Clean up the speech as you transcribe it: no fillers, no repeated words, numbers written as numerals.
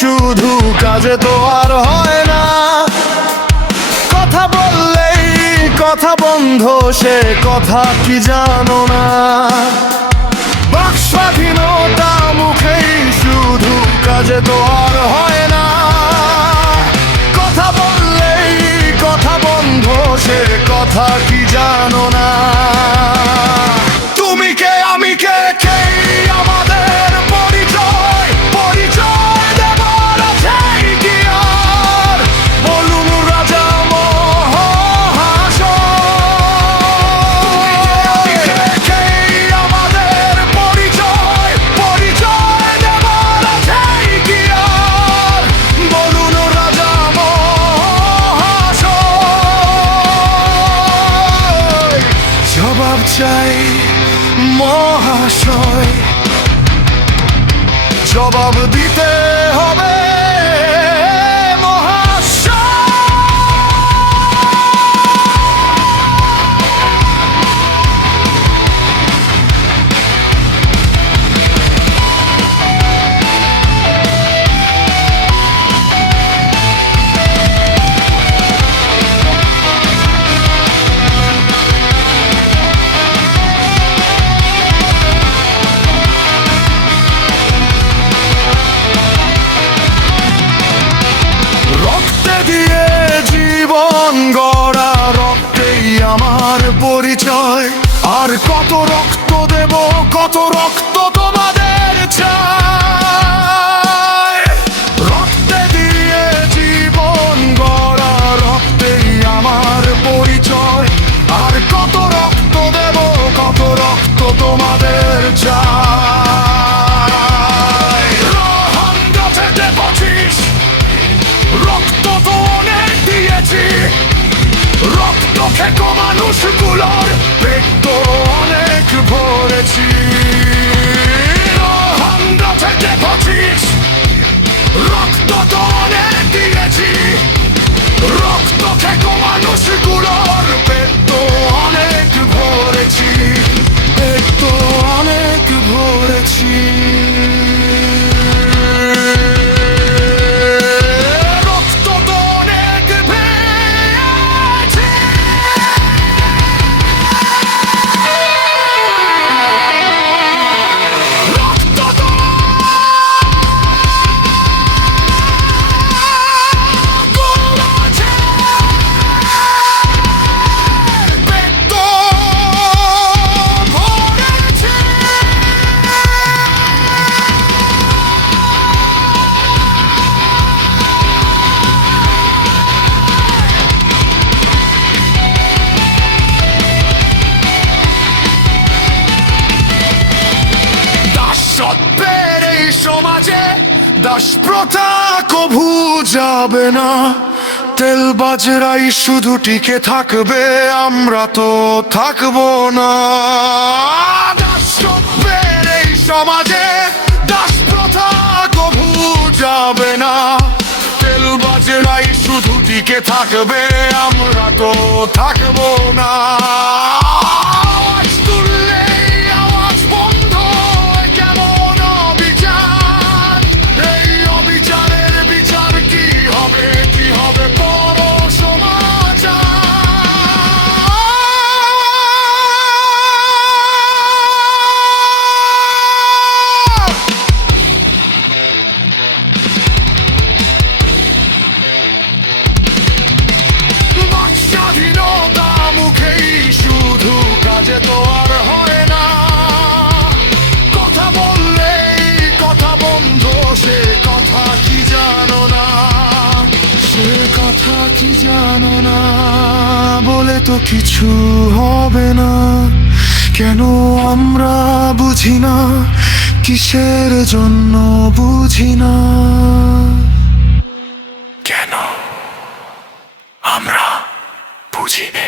শুধু, কাজে তো আর হয় না। কথা বললেই কথা বন্ধ, সে কথা কি জানো না? বাক স্বাধীনতা মুখেই শুধু, কাজে তো আর হয় না। কথা বললেই কথা বন্ধ, সে কথা কি জানো না? তুমি কে আমি কে, কে আমাদের পরিচয়, পরিচয় দেবার আছে কি আর? বলুন রাজা মহাশয়, কে আমাদের পরিচয়, পরিচয় দেবার আছে কি আর? বলুন রাজা মহাশয়। জবাব চাই মহাশয়, জবাব দিতে হবে গড়া, রক্তেই আমার পরিচয়। আর কত রক্ত দেব, কত রক্ত তোমাদের চাই। রক্তে দিয়ে জীবন গড়া, রক্তেই আমার পরিচয়। আর কত রক্ত দেব, কত রক্ত তোমাদের চাই। রোহন গাছে 25 রক্ত তো অনেক দিয়েছি। রক্ত খেকো মানুষগুলোর পেট তো অনেক ভরেছি। রোহন গাছে 25 রক্ত তো অনেক দিয়েছি। রক্ত খেকো মানুষগুলোর পেট তো অনেক ভরেছি, পেট তো অনেক ভরেছি। এই সমাজে দাস প্রথা কভু যাবে না। তেলবাজরাই শুধু টিকে থাকবে, আমরা তো থাকবো না। দাসত্বের এই সমাজে দাস প্রথা কভু যাবে না। তেলবাজরাই শুধু টিকে থাকবে, আমরা তো থাকবো না। স্বাধীনতা মুখেই শুধু, কাজে তো আর হয় না। কথা বললেই কথা বন্ধ, সে কথা কি জানো না? সে কথা কি জানো না? বলে তো কিছু হবে না। কেন আমরা বুঝি না, কিসের জন্য বুঝি না? কেন আমরা বুঝি না?